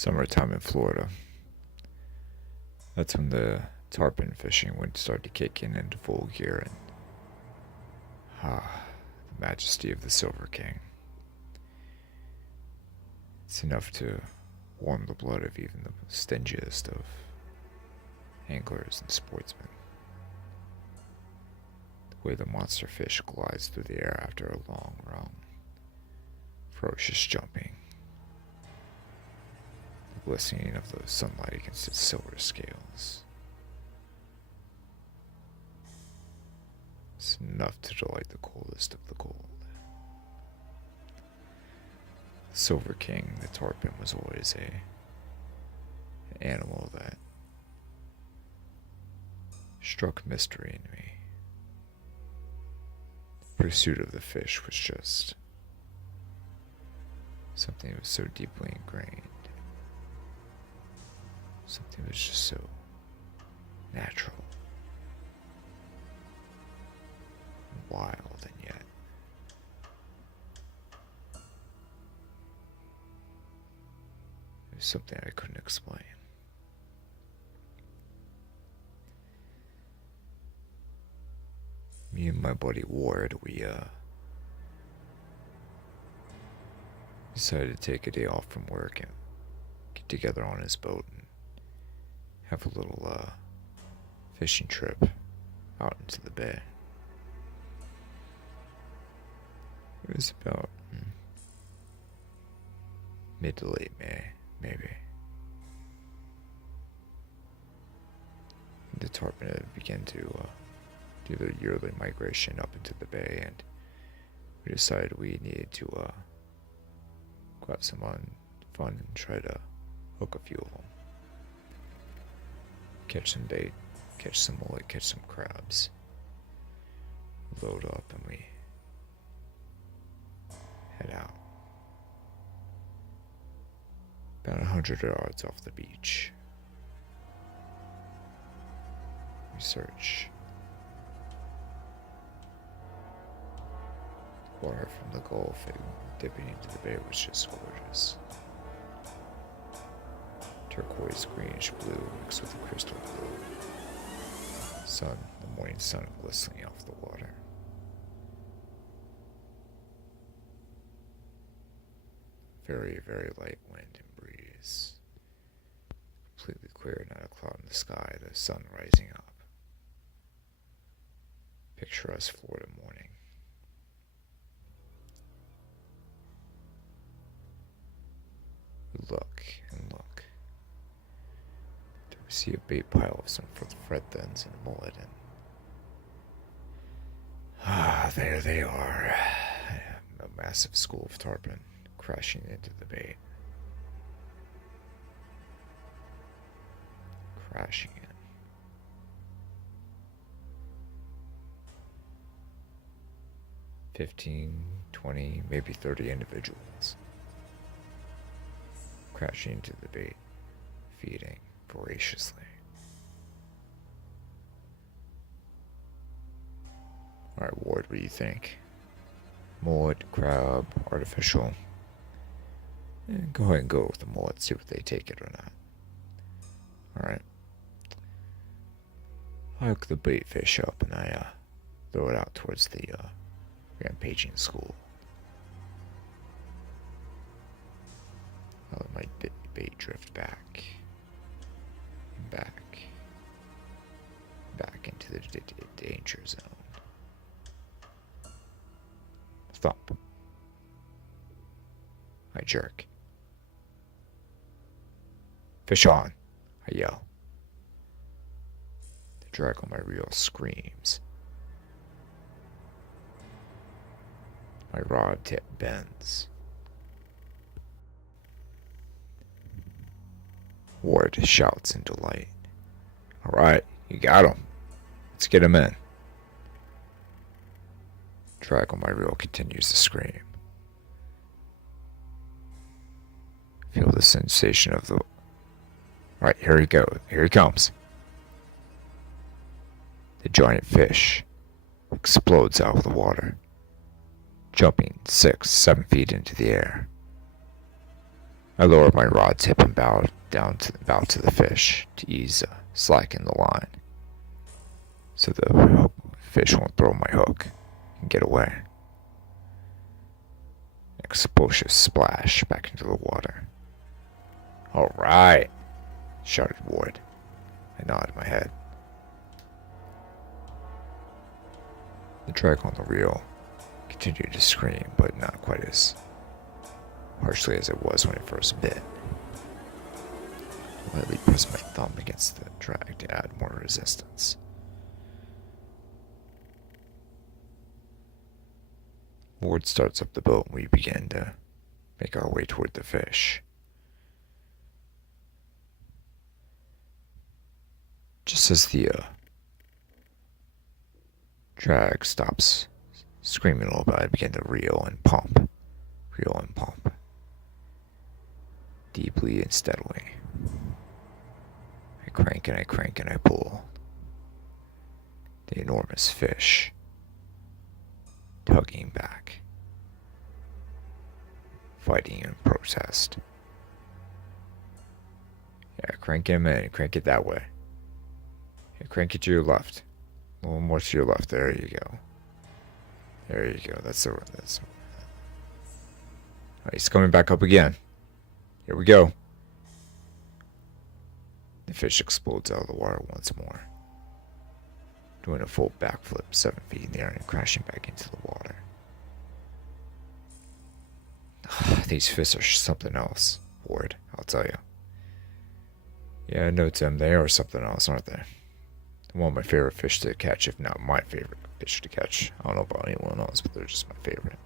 Summertime in Florida. That's when the tarpon fishing would start to kick in into full gear, and the majesty of the Silver King. It's enough to warm the blood of even the stingiest of anglers and sportsmen. The way the monster fish glides through the air after a long run, ferocious jumping, the glistening of the sunlight against its silver scales. It's enough to delight the coldest of the cold. The Silver King, the tarpon, was always an animal that struck mystery in me. The pursuit of the fish was just something that was so deeply ingrained. Something that was just so natural and wild, and yet it was something I couldn't explain. Me and my buddy Ward, we decided to take a day off from work and get together on his boat and have a little fishing trip out into the bay. It was about mid to late May, maybe. The tarpon had begun to do their yearly migration up into the bay, and we decided we needed to go have some fun and try to hook a few of them. Catch some bait, catch some mullet, catch some crabs. Load up and we head out. About 100 yards off the beach. We search. Water from the Gulf and dipping into the bay was just gorgeous. Turquoise greenish blue mixed with a crystal blue. Sun, the morning sun glistening off the water. Very, very light wind and breeze. Completely clear, not a cloud in the sky, the sun rising up. Picturesque Florida morning. We look and look. We see a bait pile of some fret thins and mullet, and there they are. A massive school of tarpon crashing into the bait. Crashing in. $15, $20, maybe 30 individuals crashing into the bait, feeding voraciously. Alright, Ward, what do you think? Mullet, crab, artificial? Go ahead and go with the mullet, see if they take it or not. Alright. I hook the bait fish up and I throw it out towards the rampaging school. I'll let my bait drift back and back into the danger zone. Thump. I jerk. Fish on, I yell. The drag on my reel screams. My rod tip bends. Ward shouts in delight. All right, you got him. Let's get him in. Drag on my reel continues to scream. Feel the sensation of the... Right, here he goes. Here he comes. The giant fish explodes out of the water, jumping 6, 7 feet into the air. I lower my rod tip and bow bow to the fish to ease slacken the line, so the fish won't throw my hook and get away. An explosive splash back into the water. "All right," shouted Ward. I nodded my head. The drag on the reel continued to scream, but not quite as harshly as it was when it first bit. I lightly pressed my thumb against the drag to add more resistance. Ward starts up the boat and we begin to make our way toward the fish. Just as the drag stops screaming a little bit, I begin to reel and pump, deeply and steadily. I crank and I pull. The enormous fish tugging back, fighting in protest. Yeah, crank him and crank it that way. Yeah, crank it to your left. A little more to your left. There you go. There you go. That's the. Oh, he's coming back up again. Here we go. The fish explodes out of the water once more, doing a full backflip 7 feet in the air and crashing back into the water. These fish are something else, Ward, I'll tell you. Yeah, no, Tim, they are something else, aren't they? One of my favorite fish to catch, if not my favorite fish to catch. I don't know about anyone else, but they're just my favorite.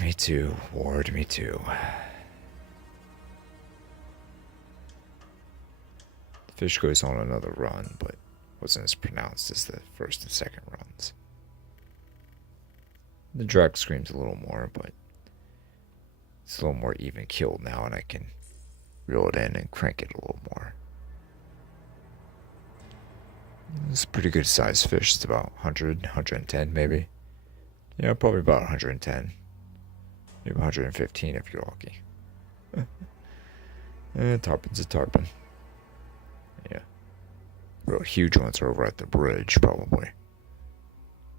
Me too, Ward, me too. The fish goes on another run, but wasn't as pronounced as the first and second runs. The drag screams a little more, but it's a little more even keeled now, and I can reel it in and crank it a little more. It's a pretty good sized fish. It's about 100, 110 maybe. Yeah, probably about 110. Maybe 115 if you're lucky. Tarpon's a tarpon. Yeah. Real huge ones are over at the bridge, probably.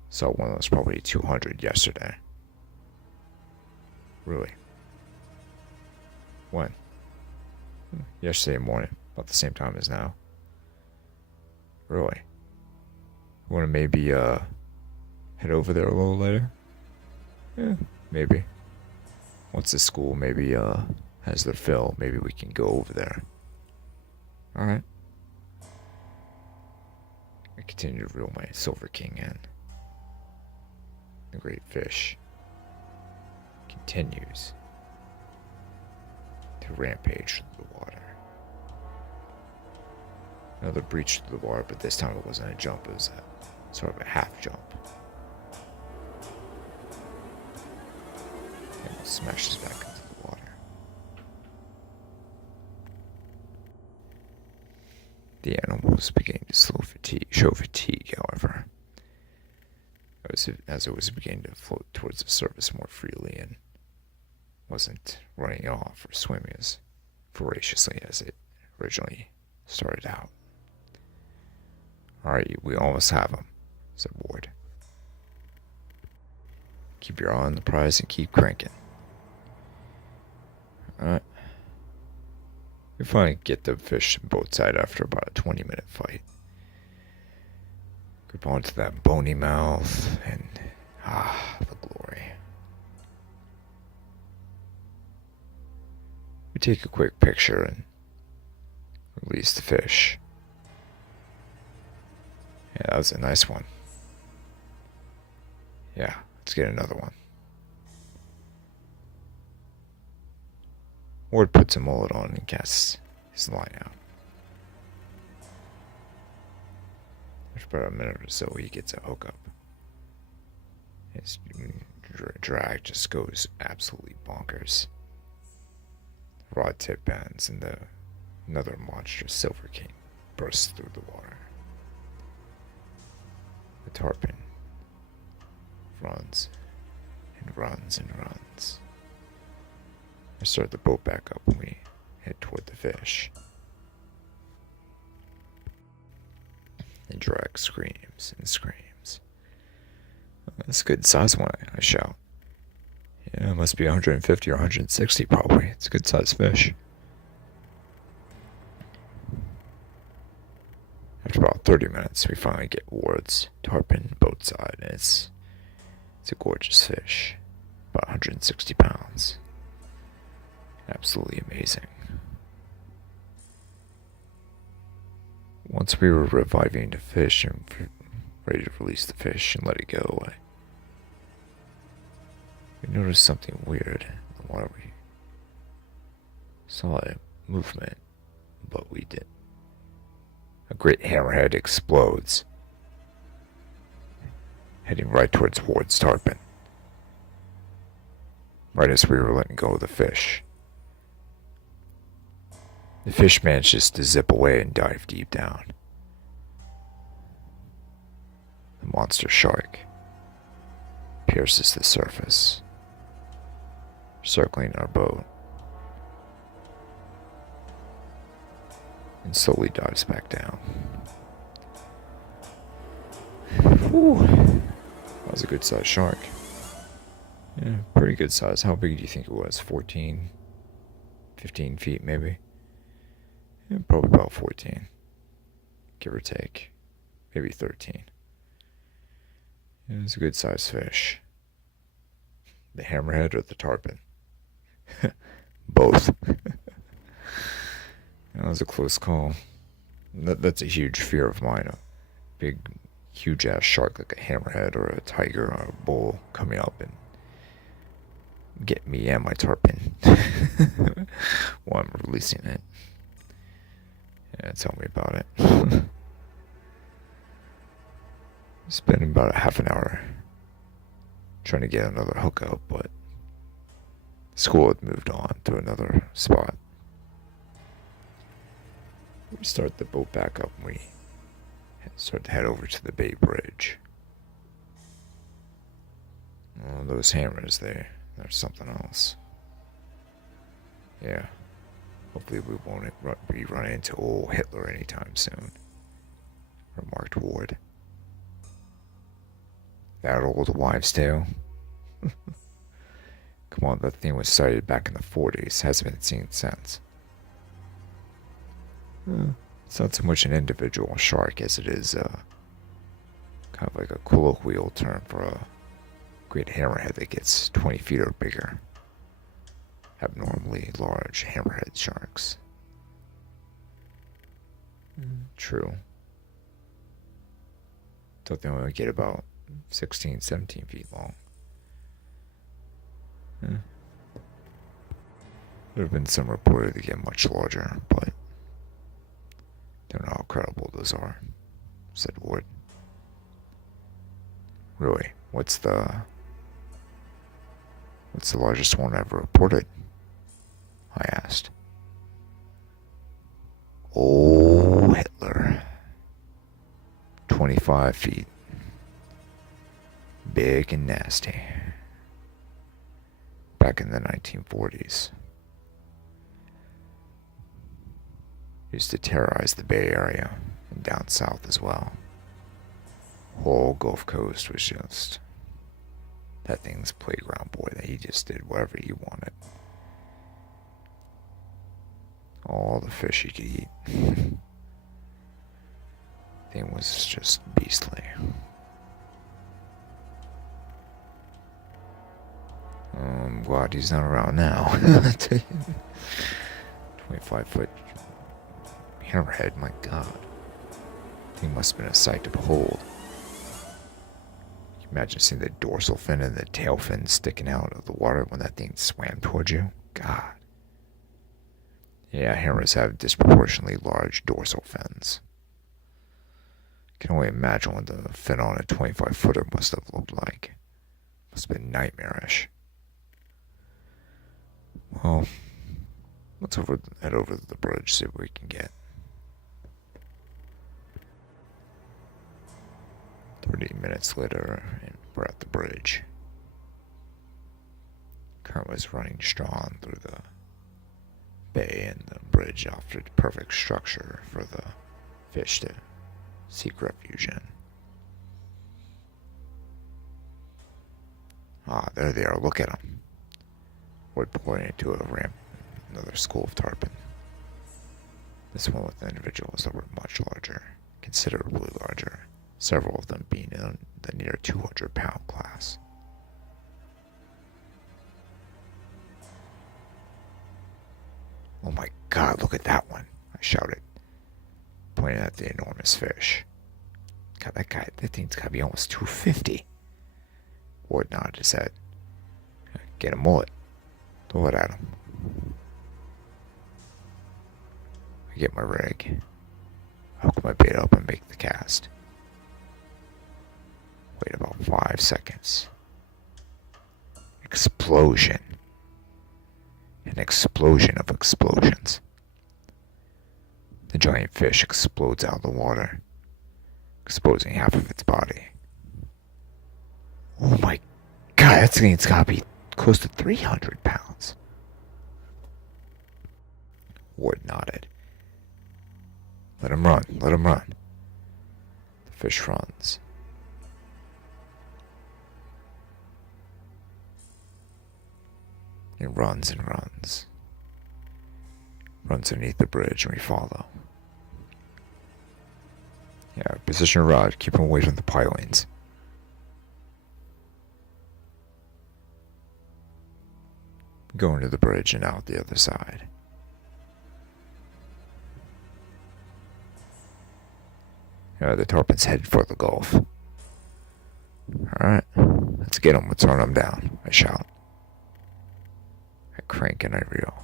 Saw one that was probably 200 yesterday. Really? When? Yesterday morning, about the same time as now. Really? You want to maybe head over there a little later? Yeah, maybe. Once the school maybe has their fill, maybe we can go over there. Alright. I continue to reel my Silver King in. The great fish continues to rampage through the water. Another breach through the water, but this time it wasn't a jump, it was sort of a half jump. And it smashes back into the water. The animal was beginning to show fatigue, however, as it was beginning to float towards the surface more freely and wasn't running off or swimming as voraciously as it originally started out. Alright, we almost have him, said Ward. Keep your eye on the prize and keep cranking. Alright. We finally get the fish boat side after about a 20-minute fight. Grip onto that bony mouth and the glory. We take a quick picture and release the fish. Yeah, that was a nice one. Yeah, let's get another one. Ward puts a mullet on and casts his line out. After about a minute or so, he gets a hook up. His drag just goes absolutely bonkers. Rod tip bends and another monstrous Silver King bursts through the water. The tarpon runs and runs and runs. I start the boat back up and we head toward the fish. The drag screams and screams. That's a good size one, I shout. Yeah, it must be 150 or 160 probably. It's a good sized fish. After about 30 minutes, we finally get Ward's tarpon boat side, and it's a gorgeous fish, about 160 pounds. Absolutely amazing. Once we were reviving the fish and ready to release the fish and let it go, we noticed something weird in the water. We saw a movement, but we didn't. A great hammerhead explodes, heading right towards Ward's tarpon, right as we were letting go of the fish. The fish manages to zip away and dive deep down. The monster shark pierces the surface, circling our boat, and slowly dives back down. Whew. That was a good sized shark. Yeah, pretty good size. How big do you think it was? 14, 15 feet maybe? Yeah, probably about 14, give or take. Maybe 13. Yeah, it was a good sized fish. The hammerhead or the tarpon? Both. That was a close call. That's a huge fear of mine. A big, huge ass shark like a hammerhead or a tiger or a bull coming up and get me and my tarpon while I'm releasing it. Yeah, tell me about it. Spent about a half an hour trying to get another hookup, but school had moved on to another spot. We start the boat back up and we start to head over to the Bay Bridge. Oh, those hammers there, they're something else. Yeah, hopefully we won't be running into old Hitler anytime soon, remarked Ward. That old wives' tale? Come on, that thing was sighted back in the 40s, hasn't been seen since. It's not so much an individual shark as it is kind of like a colloquial term for a great hammerhead that gets 20 feet or bigger. Abnormally large hammerhead sharks. True. Thought they only get about 16, 17 feet long. There have been some reported to get much larger, but don't know how credible those are, said Ward. Really, what's the largest one ever reported? I asked. Oh, Hitler. 25 feet. Big and nasty. Back in the 1940s. Used to terrorize the Bay Area and down south as well. Whole Gulf Coast was just that thing's playground, boy. That he just did whatever he wanted. All the fish he could eat. Thing was just beastly. I'm glad he's not around now. 25-foot hammerhead, my god. He must have been a sight to behold. Can you imagine seeing the dorsal fin and the tail fin sticking out of the water when that thing swam towards you? God. Yeah, hammers have disproportionately large dorsal fins. I can only imagine what the fin on a 25-footer must have looked like. Must have been nightmarish. Well, let's head over to the bridge, see what we can get. 30 minutes later, and we're at the bridge. Current was running strong through the bay, and the bridge offered perfect structure for the fish to seek refuge in. Ah, there they are. Look at them. Ward pointed to a ramp, another school of tarpon. This one with individuals that were much larger, considerably larger, several of them being in the near 200-pound class. Oh my God, look at that one, I shouted, pointing at the enormous fish. God, that thing's gotta be almost 250. Ward nodded his head. Get a mullet. Throw it at him. I get my rig, hook my bait up and make the cast. Wait about 5 seconds. Explosion. An explosion of explosions. The giant fish explodes out of the water, exposing half of its body. Oh my God, that thing's gotta be close to 300 pounds. Ward nodded. Let him run, let him run. The fish runs. It runs and runs. Runs underneath the bridge and we follow. Yeah, position a rod, keep him away from the pilings. Go into the bridge and out the other side. The tarpon's headed for the Gulf. Alright, let's get him, let's run him down, I shout. I crank and I reel.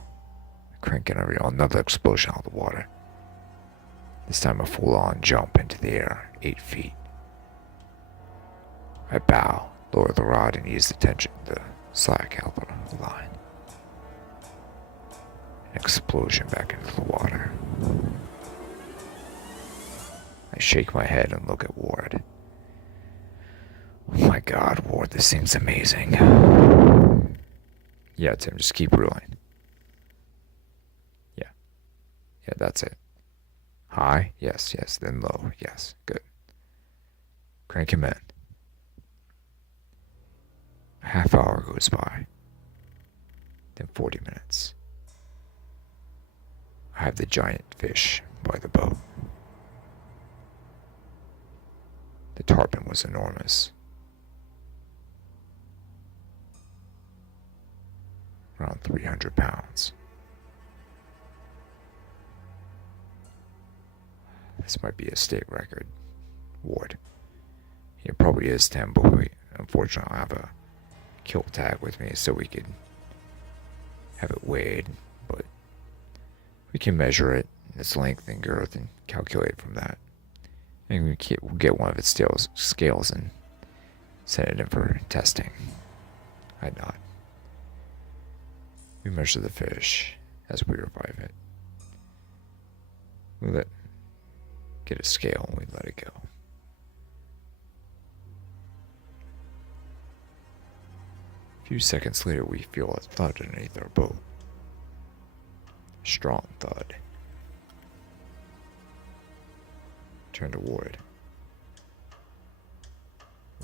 Another explosion out of the water. This time a full-on jump into the air, 8 feet. I bow, lower the rod and ease the tension of the slack out the line. An explosion back into the water. I shake my head and look at Ward. Oh my God, Ward, this thing's amazing. Yeah, Tim, just keep reeling. Yeah, that's it. High? Yes, then low. Yes, good. Crank him in. A half hour goes by. Then 40 minutes. I have the giant fish by the boat. The tarpon was enormous. Around 300 pounds. This might be a state record, Ward. It probably is, Tim, but unfortunately I have a kill tag with me so we could have it weighed, but we can measure it, its length and girth, and calculate from that. And we'll get one of its scales and send it in for testing. I nod. We measure the fish as we revive it. We get a scale and we let it go. A few seconds later, we feel a thud underneath our boat. A strong thud. Turn to Ward.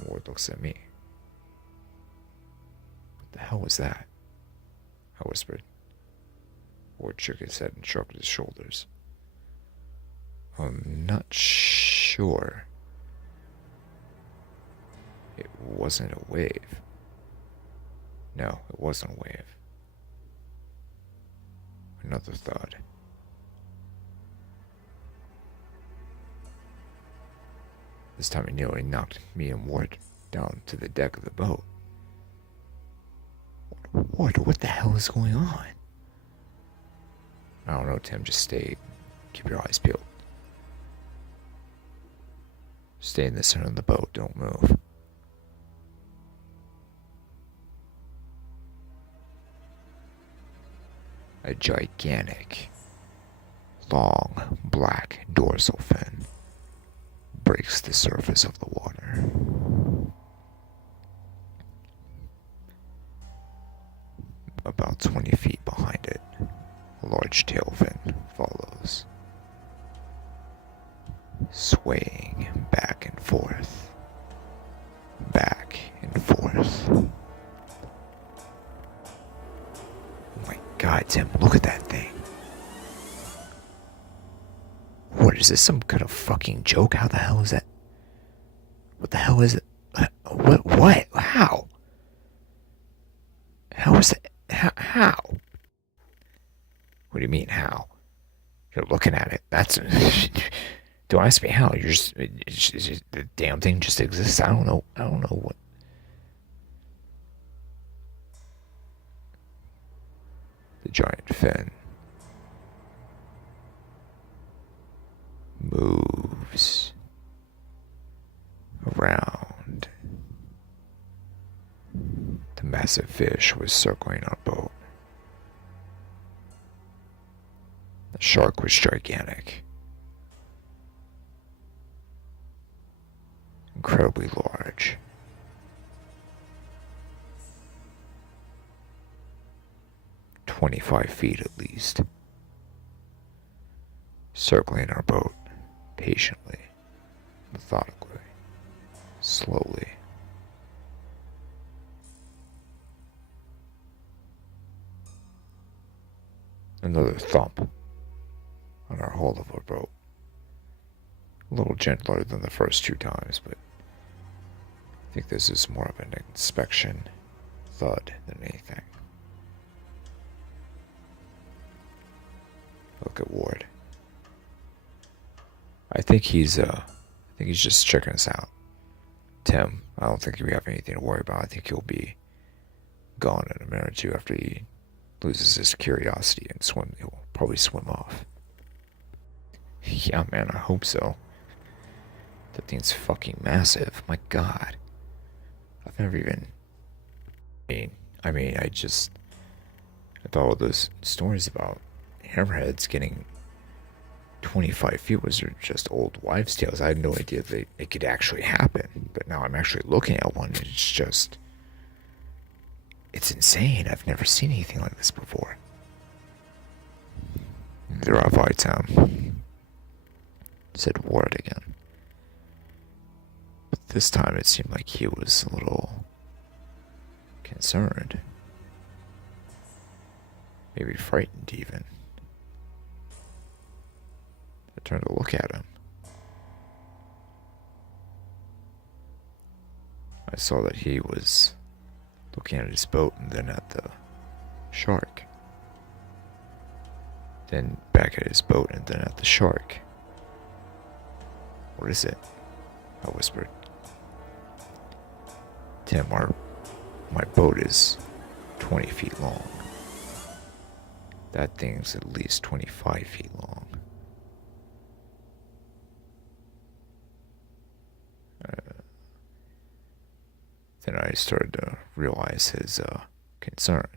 Ward looks at me. What the hell was that? I whispered. Ward shook his head and shrugged his shoulders. I'm not sure. It wasn't a wave. No, it wasn't a wave. Another thud. This time it nearly knocked me and Ward down to the deck of the boat. Ward, what the hell is going on? I don't know, Tim. Just stay. Keep your eyes peeled. Stay in the center of the boat. Don't move. A gigantic, long, black dorsal fin breaks the surface of the water. about 20 feet behind it, a large tail fin follows, swaying back and forth, back and forth. Oh my god, Tim, look at that thing. What is this, some kind of fucking joke? How the hell is that? What the hell is it? What? How? How is it? How? What do you mean, how? You're looking at it. That's... Don't ask me how. You're just... the damn thing just exists. I don't know what... The giant fin moves around. The massive fish was circling our boat. The shark was gigantic, incredibly large. "25 feet at least, circling our boat patiently, methodically, slowly. Another thump on our hull of our boat. A little gentler than the first 2 times, but I think this is more of an inspection thud than anything. Look at Ward. I think he's just checking us out. Tim, I don't think we have anything to worry about. I think he'll be gone in a minute or two after he loses his curiosity and swim. He'll probably swim off. Yeah, man, I hope so. That thing's fucking massive. My god. I've never even... I thought all those stories about hammerheads getting 25 feet was just old wives' tales. I had no idea that it could actually happen. But now I'm actually looking at one, and it's just... It's insane. I've never seen anything like this before. Neither have I, Tim, said Ward again. But this time it seemed like he was a little concerned. Maybe frightened even. I turned to look at him. I saw that he was looking at his boat and then at the shark. Then back at his boat and then at the shark. What is it? I whispered. Tim, my boat is 20 feet long. That thing's at least 25 feet long. Then I started to realize his concern.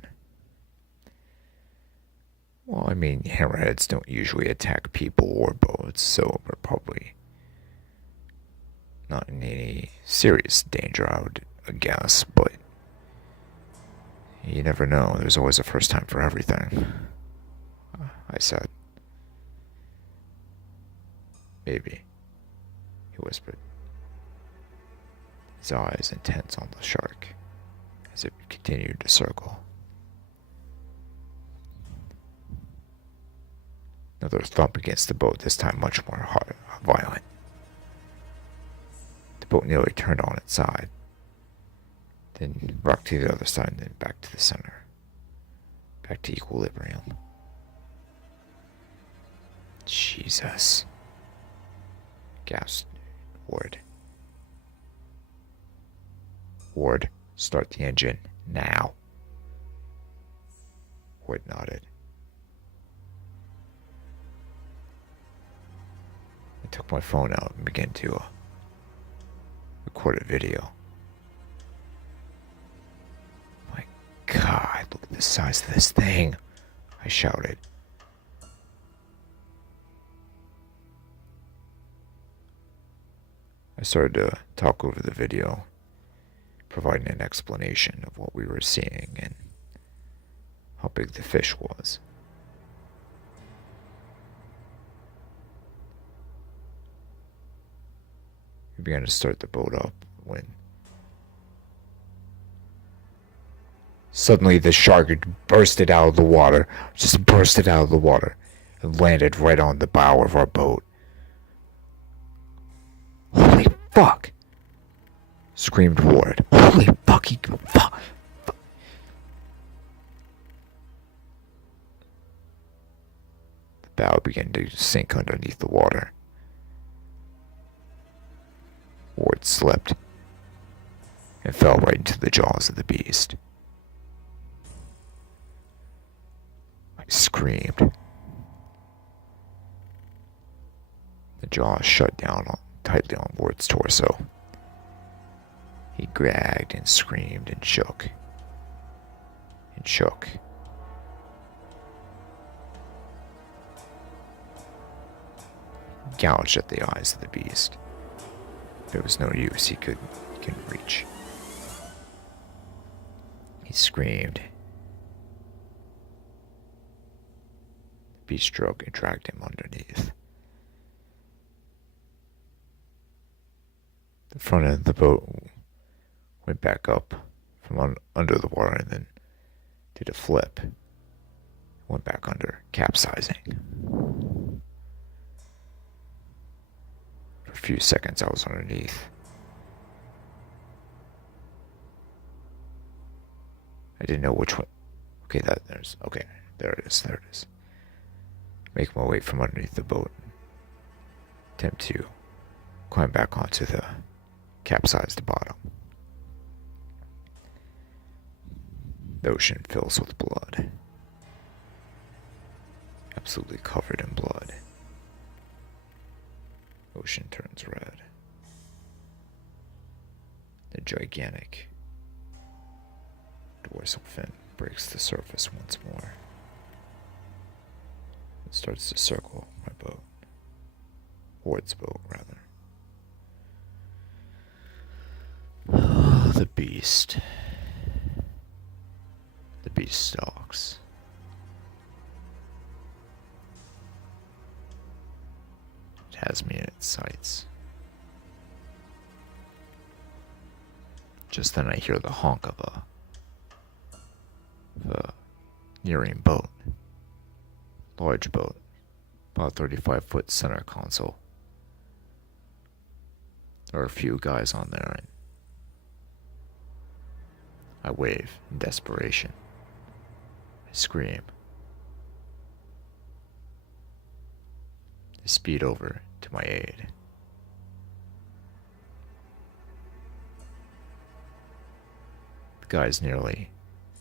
Well, I mean, hammerheads don't usually attack people or boats, so we're probably not in any serious danger, I would guess, but you never know. There's always a first time for everything, I said. Maybe, he whispered, his eyes intense on the shark as it continued to circle. Another thump against the boat, this time much more violent. The boat nearly turned on its side, then rocked to the other side, and then back to the center. Back to equilibrium. Jesus, gasped Ward. Ward, start the engine, now. Ward nodded. I took my phone out and began to record a video. My God, look at the size of this thing, I shouted. I started to talk over the video, providing an explanation of what we were seeing, and big the fish was. We began to start the boat up when suddenly the shark bursted out of the water, and landed right on the bow of our boat. Holy fuck! Screamed Ward. Holy fucking fuck! The bow began to sink underneath the water. Ward slipped and fell right into the jaws of the beast. I screamed. The jaws shut down tightly on Ward's torso. He gagged and screamed and shook. Gouged at the eyes of the beast. There was no use, he couldn't reach. He screamed. The beast stroked and dragged him underneath. The front end of the boat went back up from under the water and then did a flip. Went back under, capsizing. For a few seconds I was underneath. I didn't know which one. Okay, there it is. Make my way from underneath the boat. Attempt to climb back onto the capsized bottom. The ocean fills with blood. Absolutely covered in blood. Ocean turns red. The gigantic dorsal fin breaks the surface once more. It starts to circle my boat. Ward's boat, rather. Oh, the beast. The beast stalks. It has me in its sights. Just then I hear the honk of a nearing boat. Large boat. About 35-foot center console. There are a few guys on there, and I wave in desperation. I scream. I speed over to my aid. The guys nearly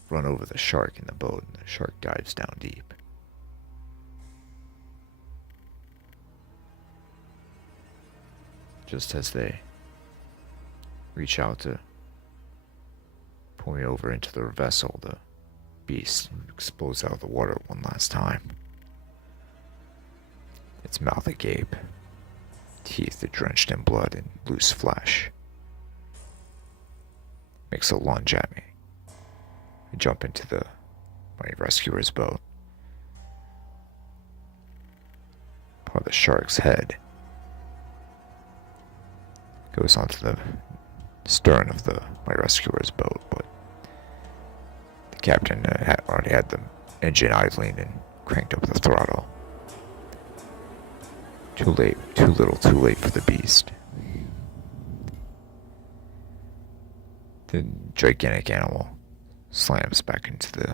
run over the shark in the boat, and the shark dives down deep. Just as they reach out to pull me over into their vessel, the beast explodes out of the water one last time. Its mouth agape, teeth are drenched in blood and loose flesh. Makes a lunge at me. I jump into my rescuer's boat. Part of the shark's head goes onto the stern of my rescuer's boat, but the captain already had the engine idling and cranked up the throttle. Too late, too little, too late for the beast. The gigantic animal slams back into the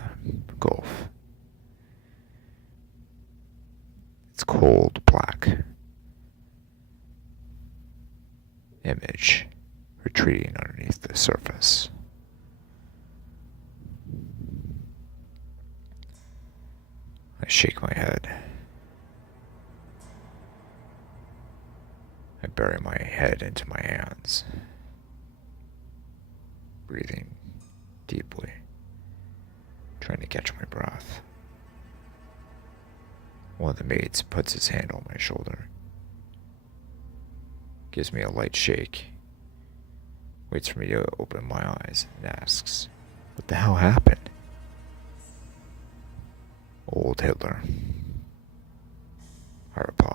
Gulf. Its cold black image retreating underneath the surface. I shake my head. I bury my head into my hands, breathing deeply, trying to catch my breath. One of the mates puts his hand on my shoulder, gives me a light shake, waits for me to open my eyes, and asks, "What the hell happened?" old Hitler. Our apologies.